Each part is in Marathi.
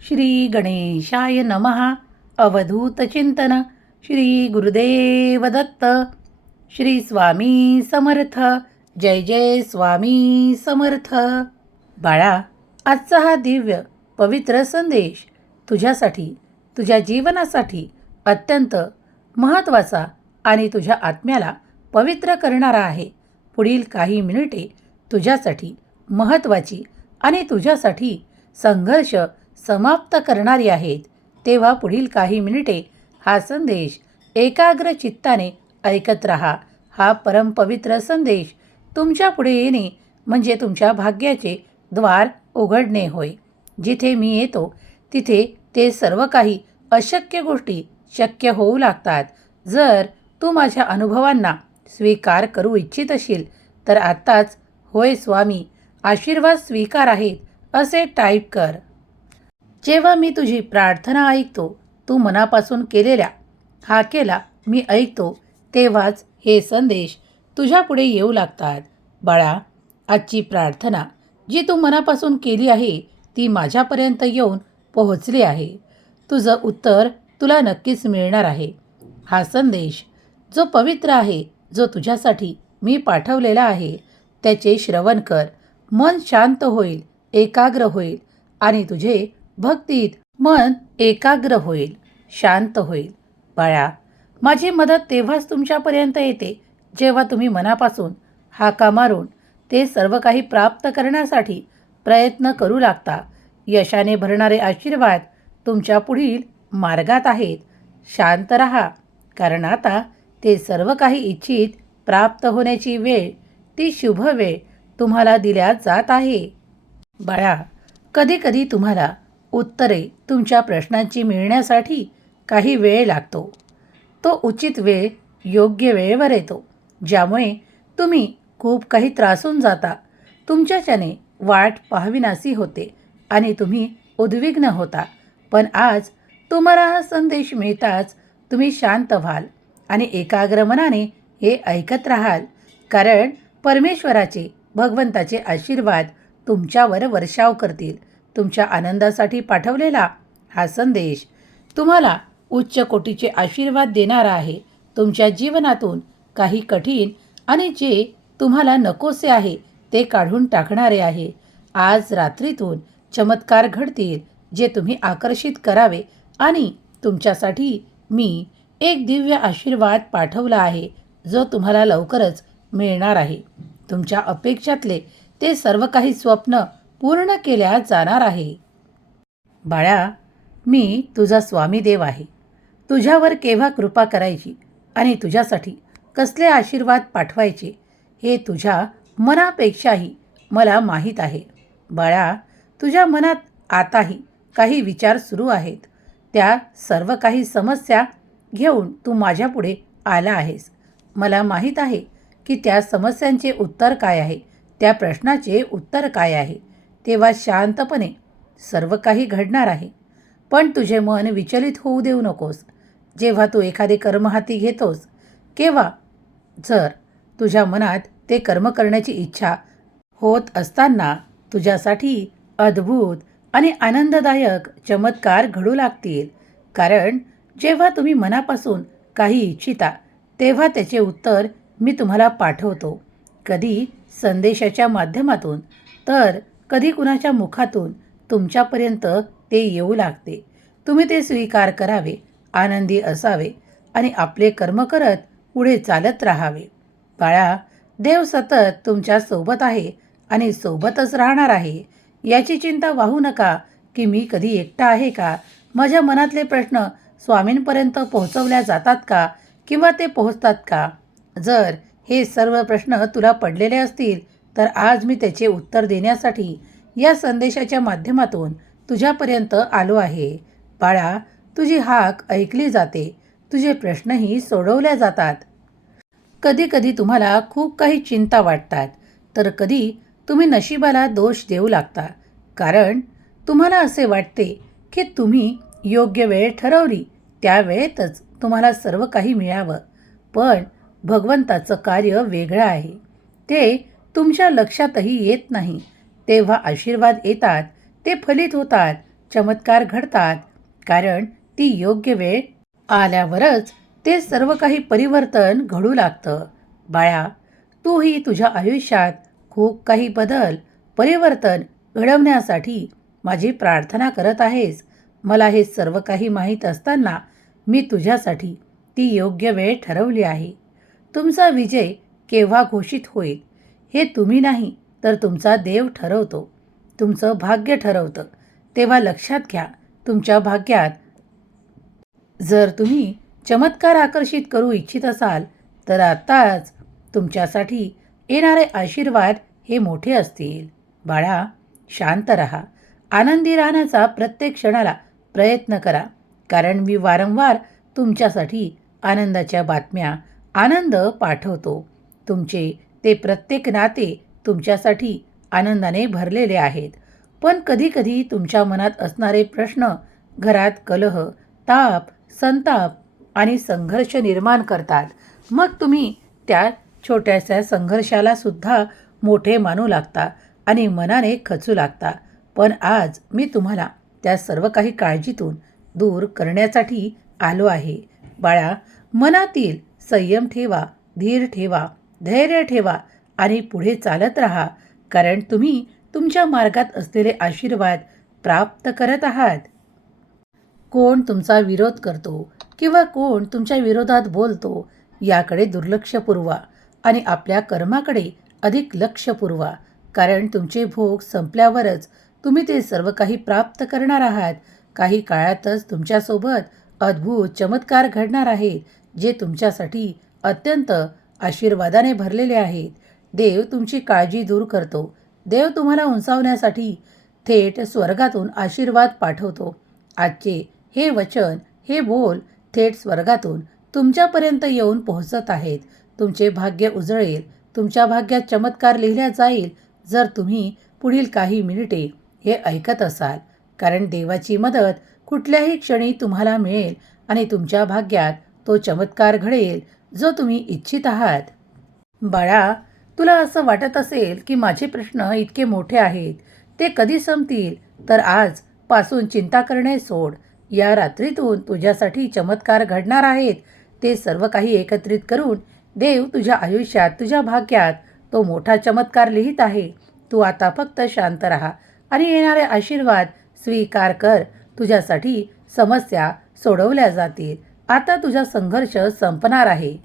श्री गणेशाय नमः. अवधूत चिंतन. श्री गुरुदेव दत्त. श्री स्वामी समर्थ. जय जय स्वामी समर्थ. बाळा आजचा हा दिव्य पवित्र संदेश तुझ्यासाठी तुझ्या जीवनासाठी अत्यंत महत्त्वाचा आणि तुझ्या आत्म्याला पवित्र करणारा आहे. पुढील काही मिनिटे तुझ्यासाठी महत्त्वाची आणि तुझ्यासाठी संघर्ष समाप्त करणारी आहेत. तेव्हा पुढील काही मिनिटे हा संदेश एकाग्र चित्ताने ऐकत राहा. हा परमपवित्र संदेश तुमच्यापुढे येणे म्हणजे तुमच्या भाग्याचे द्वार उघडणे होय. जिथे मी येतो तिथे ते सर्व काही अशक्य गोष्टी शक्य होऊ लागतात. जर तू माझ्या अनुभवांना स्वीकार करू इच्छित असशील तर आत्ताच होय स्वामी आशीर्वाद स्वीकार आहेत असे टाईप कर. जेव्हा मी तुझी प्रार्थना ऐकतो तू मनापासून केलेल्या हाकेला मी ऐकतो तेव्हाच हे संदेश तुझ्यापुढे येऊ लागतात. बाळा आजची प्रार्थना जी तू मनापासून केली आहे ती माझ्यापर्यंत येऊन पोहोचली आहे. तुझं उत्तर तुला नक्कीच मिळणार आहे. हा संदेश जो पवित्र आहे जो तुझ्यासाठी मी पाठवलेला आहे त्याचे श्रवण कर. मन शांत होईल एकाग्र होईल आणि तुझे भक्तीत मन एकाग्र होईल शांत होईल. बाळा माझी मदत तेव्हाच तुमच्यापर्यंत येते जेव्हा तुम्ही मनापासून हाका मारून ते सर्व काही प्राप्त करण्यासाठी प्रयत्न करू लागता. यशाने भरणारे आशीर्वाद तुमच्या पुढील मार्गात आहेत. शांत रहा कारण आता ते सर्व काही इच्छित प्राप्त होण्याची वेळ ती शुभ वेळ तुम्हाला दिल्या जात आहे. बाळा कधीकधी तुम्हाला उत्तरे तुमच्या प्रश्नांची मिळण्यासाठी काही वेळ लागतो. तो उचित वेळ योग्य वेळेवर येतो ज्यामुळे तुम्ही खूप काही त्रासून जाता. तुमच्याच्याने वाट पाहाविनासी होते आणि तुम्ही उद्विग्न होता. पण आज तुम्हाला हा संदेश मिळताच तुम्ही शांत व्हाल आणि एकाग्र मनाने हे ऐकत राहाल. कारण परमेश्वराचे भगवंताचे आशीर्वाद तुमच्यावर वर्षाव करतील. तुमच्या आनंदासाठी पाठवलेला हा संदेश तुम्हाला उच्च कोटीचे आशीर्वाद देणारा आहे. तुमच्या जीवनातून काही कठीण आणि जे तुम्हाला नकोसे आहे ते काढून टाकणारे आहे. आज रात्रीतून चमत्कार घडतील जे तुम्ही आकर्षित करावे आणि तुमच्यासाठी मी एक दिव्य आशीर्वाद पाठवला आहे जो तुम्हाला लवकरच मिळणार आहे. तुमच्या अपेक्षातले ते सर्व काही स्वप्न पूर्ण केल्या जाणार आहे. बाळा मी तुझा स्वामीदेव आहे. तुझ्यावर केव्हा कृपा करायची आणि तुझ्यासाठी कसले आशीर्वाद पाठवायचे हे तुझ्या मनापेक्षाही मला माहीत आहे. बाळा तुझ्या मनात आताही काही विचार सुरू आहेत. त्या सर्व काही समस्या घेऊन तू माझ्यापुढे आला आहेस. मला माहीत आहे की त्या समस्यांचे उत्तर काय आहे? त्या प्रश्नाचे उत्तर काय आहे? तेव्हा शांतपणे सर्व काही घडणार आहे. पण तुझे मन विचलित होऊ देऊ नकोस. जेव्हा तू एखादे कर्म हाती घेतोस केव्हा जर तुझ्या मनात ते कर्म करण्याची इच्छा होत असताना तुझ्यासाठी अद्भुत आणि आनंददायक चमत्कार घडू लागतील. कारण जेव्हा तुम्ही मनापासून काही इच्छिता तेव्हा त्याचे उत्तर मी तुम्हाला पाठवतो. कधी संदेशाच्या माध्यमातून. तर कधी कुणाच्या मुखातून तुमच्यापर्यंत ते येऊ लागते. तुम्ही ते स्वीकार करावे आनंदी असावे आणि आपले कर्म करत पुढे चालत राहावे. बाळा देव सतत तुमच्यासोबत आहे आणि सोबतच राहणार आहे. याची चिंता वाहू नका की मी कधी एकटा आहे का? माझ्या मनातले प्रश्न स्वामींपर्यंत पोहोचवल्या जातात का किंवा ते पोहोचतात का? जर हे सर्व प्रश्न तुला पडलेले असतील तर आज मी त्याचे उत्तर देण्यासाठी या संदेशाच्या माध्यमातून तुझ्यापर्यंत आलो आहे. बाळा तुझी हाक ऐकली जाते. तुझे प्रश्नही सोडवल्या जातात. कधी कधी तुम्हाला खूप काही चिंता वाटतात. तर कधी तुम्ही नशिबाला दोष देऊ लागता. कारण तुम्हाला असे वाटते की तुम्ही योग्य वेळ ठरवली त्या वेळेतच तुम्हाला सर्व काही मिळावं. पण भगवंताचं कार्य वेगळं आहे. ते तुमच्या लक्षातही येत नाही. तेव्हा आशीर्वाद येतात ते फलित होतात चमत्कार घडतात. कारण ती योग्य वेळ आल्यावरच ते सर्व काही परिवर्तन घडू लागतं. बाळा तूही तुझ्या आयुष्यात खूप काही बदल परिवर्तन घडवण्यासाठी माझी प्रार्थना करत आहेस. मला हे सर्व काही माहीत असताना मी तुझ्यासाठी ती योग्य वेळ ठरवली आहे. तुमचा विजय केव्हा घोषित होईल? हे तुम्ही नाही तर तुमचा देव ठरवतो. तुमचं भाग्य ठरवतं. तेव्हा लक्षात घ्या तुमच्या भाग्यात जर तुम्ही चमत्कार आकर्षित करू इच्छित असाल तर आत्ताच तुमच्यासाठी येणारे आशीर्वाद हे मोठे असतील. बाळा शांत रहा. आनंदी राहण्याचा प्रत्येक क्षणाला प्रयत्न करा कारण मी वारंवार तुमच्यासाठी आनंदाच्या बातम्या आनंद पाठवतो. तुमचे ते प्रत्येक नाते तुमच्यासाठी आनंदाने भरलेले आहेत. पण कधीकधी तुमच्या मनात असणारे प्रश्न घरात कलह ताप संताप आणि संघर्ष निर्माण करतात. मग तुम्ही त्या छोट्याशा संघर्षाला सुद्धा मोठे मानू लागता आणि मनाने खचू लागता. पण आज मी तुम्हाला त्या सर्व काही काळजीतून दूर करण्यासाठी आलो आहे. बाळा मनातील संयम ठेवा धीर ठेवा. धैर्य ठेवा आणि पुढे चालत राहा कारण तुम्ही तुमच्या मार्गात असलेले आशीर्वाद प्राप्त करत आहात. कोण तुमचा विरोध करतो किंवा कोण तुमच्या विरोधात बोलतो याकडे दुर्लक्ष पुरवा आणि आपल्या कर्माकडे अधिक लक्ष पुरवा कारण तुमचे भोग संपल्यावरच तुम्ही ते सर्व काही प्राप्त करणार आहात. काही काळातच तुमच्यासोबत अद्भुत चमत्कार घडणार आहेत जे तुमच्यासाठी अत्यंत आशीर्वादाने भरलेले आहेत. देव तुमची काळजी दूर करतो. देव तुम्हाला उंचावण्यासाठी थेट स्वर्गातून आशीर्वाद पाठवतो. आजचे हे वचन हे बोल थेट स्वर्गातून तुमच्यापर्यंत येऊन पोहोचत आहेत. तुमचे भाग्य उजळेल. तुमच्या भाग्यात चमत्कार लिहिल्या जाईल जर तुम्ही पुढील काही मिनिटे हे ऐकत असाल. कारण देवाची मदत कुठल्याही क्षणी तुम्हाला मिळेल आणि तुमच्या भाग्यात तो चमत्कार घडेल जो तुम्ही इच्छित आहात. बाळा तुला असं वाटत असेल की माझे प्रश्न इतके मोठे आहेत ते कधी संपतील? तर आज पासून चिंता करणे सोड. या रात्रीतून तुझ्यासाठी चमत्कार घडणार आहेत. ते सर्व काही एकत्रित करून देव तुझ्या आयुष्यात तुझ्या भाग्यात तो मोठा चमत्कार लिहित आहे. तू आता फक्त शांत राहा आणि येणारे आशीर्वाद स्वीकार कर. तुझ्यासाठी समस्या सोडवल्या जातील. आता तुझा संघर्ष संपणार आहे.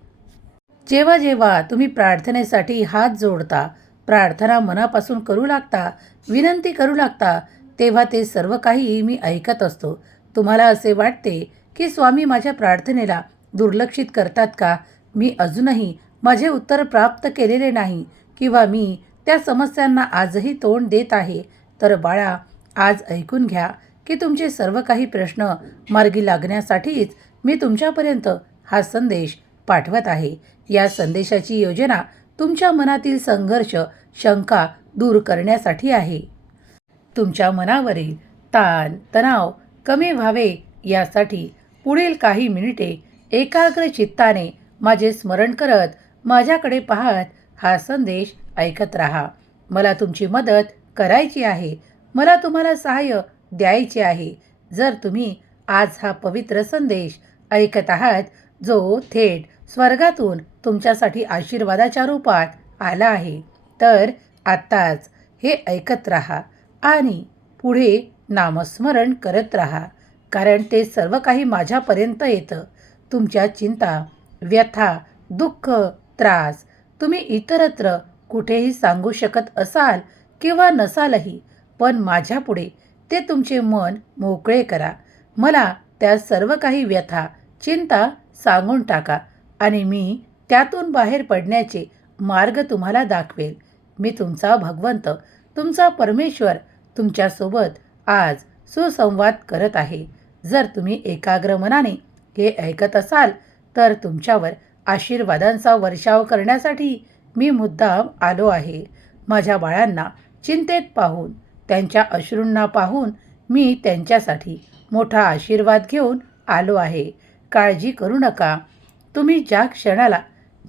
जेव्हा जेव्हा तुम्ही प्रार्थनेसाठी हात जोडता प्रार्थना मनापासून करू लागता विनंती करू लागता तेव्हा ते सर्व काही मी ऐकत असतो. तुम्हाला असे वाटते की स्वामी माझ्या प्रार्थनेला दुर्लक्षित करतात का? मी अजूनही माझे उत्तर प्राप्त केलेले नाही किंवा मी त्या समस्यांना आजही तोंड देत आहे. तर बाळा आज ऐकून घ्या की तुमचे सर्व काही प्रश्न मार्गी लागण्यासाठीच मी तुमच्यापर्यंत हा संदेश पाठवत आहे. या संदेशाची योजना तुमच्या मनातील संघर्ष शंका दूर करण्यासाठी आहे. तुमच्या मनावरील ताण तणाव कमी व्हावे यासाठी पुढील काही मिनिटे एकाग्र चित्ताने माझे स्मरण करत माझ्याकडे पाहत हा संदेश ऐकत राहा. मला तुमची मदत करायची आहे. मला तुम्हाला सहाय्य द्यायचे आहे. जर तुम्ही आज हा पवित्र संदेश ऐकत आहात जो थेट स्वर्गातून तुमच्यासाठी आशीर्वादाच्या रूपात आला आहे. तर आत्ताच हे ऐकत राहा आणि पुढे नामस्मरण करत राहा कारण ते सर्व काही माझ्यापर्यंत येतं. तुमच्या चिंता व्यथा दुःख त्रास तुम्ही इतरत्र कुठेही सांगू शकत असाल किंवा नसालही पण माझ्यापुढे ते तुमचे मन मोकळे करा. मला त्या सर्व काही व्यथा चिंता सांगून टाका आणि मी त्यातून बाहेर पडण्याचे मार्ग तुम्हाला दाखवेल. मी तुमचा भगवंत तुमचा परमेश्वर तुमच्यासोबत आज सुसंवाद करत आहे. जर तुम्ही एकाग्र मनाने हे ऐकत असाल तर तुमच्यावर आशीर्वादांचा वर्षाव करण्यासाठी मी मुद्दाम आलो आहे. माझ्या बाळांना चिंतेत पाहून त्यांच्या अश्रूंना पाहून मी त्यांच्यासाठी मोठा आशीर्वाद घेऊन आलो आहे. काळजी करू नका. तुम्ही ज्या क्षणाला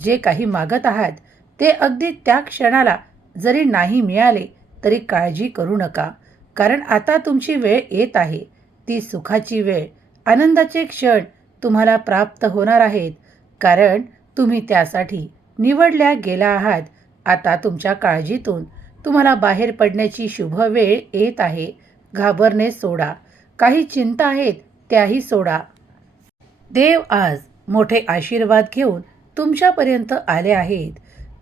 जे काही मागत आहात ते अगदी त्या क्षणाला जरी नाही मिळाले तरी काळजी करू नका. कारण आता तुमची वेळ येत आहे. ती सुखाची वेळ. आनंदाचे क्षण तुम्हाला प्राप्त होणार आहेत. कारण तुम्ही त्यासाठी निवडल्या गेला आहात. आता तुमच्या काळजीतून तुम्हाला बाहेर पडण्याची शुभ वेळ येत आहे. घाबरणे सोडा. काही चिंता आहेत त्याही सोडा. देव आज मोठे आशीर्वाद घेऊन तुमच्यापर्यंत आले आहेत.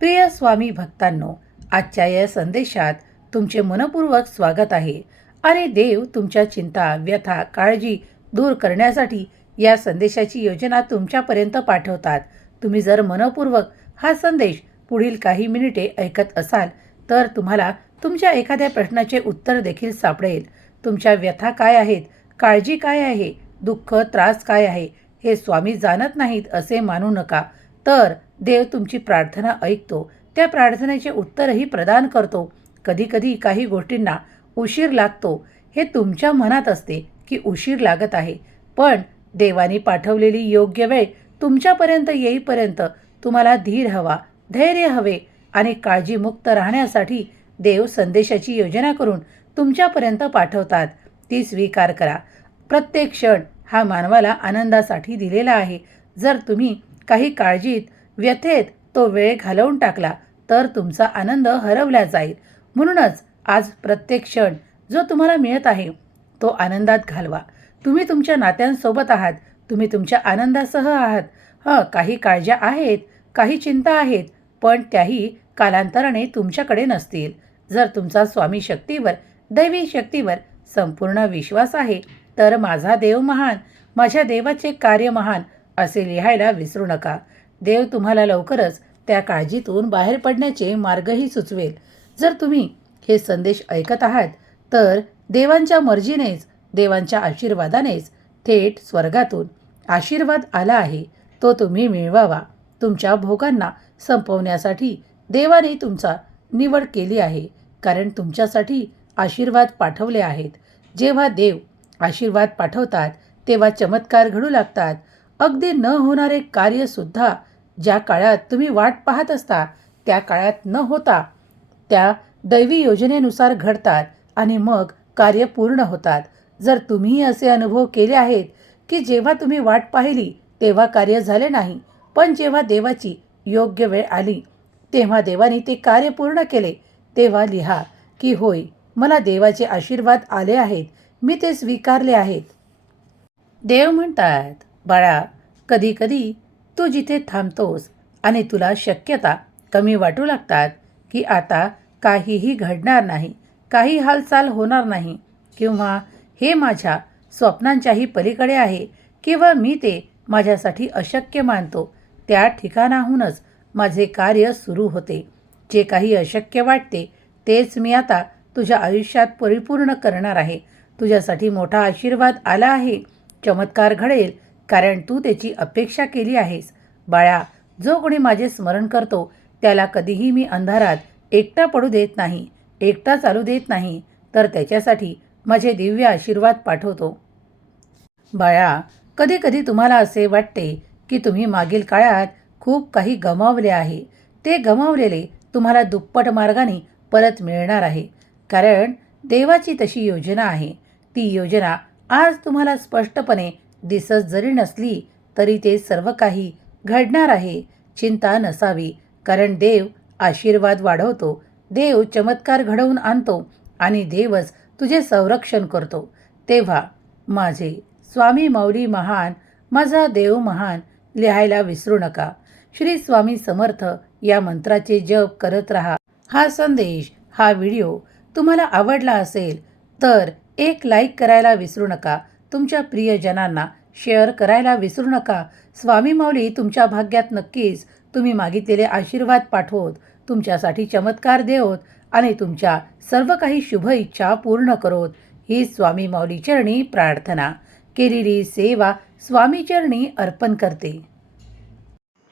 प्रिय स्वामी भक्तांनो आजच्या या संदेशात तुमचे मनपूर्वक स्वागत आहे आणि देव तुमच्या चिंता व्यथा काळजी दूर करण्यासाठी या संदेशाची योजना तुमच्यापर्यंत पाठवतात. तुम्ही जर मनपूर्वक हा संदेश पुढील काही मिनिटे ऐकत असाल तर तुम्हाला तुमच्या एखाद्या प्रश्नाचे उत्तर देखील सापडेल. तुमच्या व्यथा काय आहेत? काळजी काय आहे? दुःख त्रास काय आहे? हे स्वामी जाणत नाहीत असे मानू नका. तर देव तुमची प्रार्थना ऐकतो. त्या प्रार्थनेचे उत्तरही प्रदान करतो. कधीकधी काही गोष्टींना उशीर लागतो. हे तुमच्या मनात असते की उशीर लागत आहे. पण देवाने पाठवलेली योग्य वेळ तुमच्यापर्यंत येईपर्यंत तुम्हाला धीर हवा धैर्य हवे आणि काळजीमुक्त राहण्यासाठी देव संदेशाची योजना करून तुमच्यापर्यंत पाठवतात. ती स्वीकार करा. प्रत्येक क्षण हा मानवाला आनंदासाठी दिलेला आहे. जर तुम्ही काही काळजीत व्यथेत तो वेळ घालवून टाकला तर तुमचा आनंद हरवला जाईल. म्हणूनच आज प्रत्येक क्षण जो तुम्हाला मिळत आहे तो आनंदात घालवा. तुम्ही तुमच्या नात्यांसोबत आहात तुम्ही तुमच्या आनंदासह आहात. हां काही काळज्या आहेत काही चिंता आहेत पण त्याही कालांतराने तुमच्याकडे नसतील. जर तुमचा स्वामी शक्तीवर दैवी शक्तीवर संपूर्ण विश्वास आहे तर माझा देव महान माझ्या देवाचे कार्य महान असे लिहायला विसरू नका. देव तुम्हाला लवकरच त्या काळजीतून बाहेर पडण्याचे मार्गही सुचवेल. जर तुम्ही हे संदेश ऐकत आहात तर देवांच्या मर्जीनेच देवांच्या आशीर्वादानेच थेट स्वर्गातून आशीर्वाद आला आहे. तो तुम्ही मिळवावा. तुमच्या भोगांना संपवण्यासाठी देवाने तुमचा निवड केली आहे कारण तुमच्यासाठी आशीर्वाद पाठवले आहेत. जेव्हा देव आशीर्वाद पाठवतात तेव्हा चमत्कार घडू लागतात. अगदी न होणारे कार्यसुद्धा ज्या काळात तुम्ही वाट पाहत असता त्या काळात न होता त्या दैवी योजनेनुसार घडतात आणि मग कार्य पूर्ण होतात. जर तुम्ही असे अनुभव केले आहेत की जेव्हा तुम्ही वाट पाहिली तेव्हा कार्य झाले नाही पण जेव्हा देवाची योग्य वेळ आली तेव्हा देवाने ते कार्य पूर्ण केले तेव्हा लिहा की होय मला देवाचे आशीर्वाद आले आहेत. मी ते स्वीकारले आहेत. देव म्हणतात बाळा कधीकधी तू जिथे थांबतोस आणि तुला शक्यता कमी वाटू लागतात की आता काहीही घडणार नाही काही हालचाल होणार नाही किंवा हे माझ्या स्वप्नांच्याही पलीकडे आहे किंवा मी ते माझ्यासाठी अशक्य मानतो त्या ठिकाणाहूनच माझे कार्य सुरू होते. जे काही अशक्य वाटते तेच मी आता तुझ्या आयुष्यात परिपूर्ण करणार आहे तुझ्यासाठी मोठा आशीर्वाद आला आहे. चमत्कार घडेल कारण तू त्याची अपेक्षा केली आहेस. बाळा जो कोणी माझे स्मरण करतो त्याला कधीही मी अंधारात एकटा पडू देत नाही एकटा चालू देत नाही तर त्याच्यासाठी माझे दिव्य आशीर्वाद पाठवतो. बाळा कधी कधी तुम्हाला असे वाटते की तुम्ही मागील काळात खूप काही गमावले आहे. ते गमावलेले तुम्हाला दुप्पट मार्गाने परत मिळणार आहे कारण देवाची तशी योजना आहे. ती योजना आज तुम्हाला स्पष्टपणे दिसत जरी नसली तरी ते सर्व काही घडणार आहे. चिंता नसावी कारण देव आशीर्वाद वाढवतो. देव चमत्कार घडवून आणतो आणि देवच तुझे संरक्षण करतो. तेव्हा माझे स्वामी मौली महान माझा देव महान लिहायला विसरू नका. श्री स्वामी समर्थ या मंत्राचे जप करत राहा. हा संदेश हा व्हिडिओ तुम्हाला आवडला असेल तर एक लाईक करायला विसरू नका. तुमच्या प्रियजनांना शेअर करायला विसरू नका. स्वामी माऊली तुमच्या भाग्यात नक्कीच तुम्ही मागितलेले आशीर्वाद पाठवत. तुमच्यासाठी चमत्कार देवत आणि तुमच्या सर्व काही शुभ इच्छा पूर्ण करोत. ही स्वामी माऊली चरणी प्रार्थना. केलेली सेवा स्वामी चरणी अर्पण करते.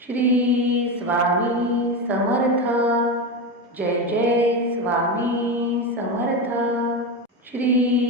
श्री स्वामी समर्थ. जय जय स्वामी समर्थ. श्री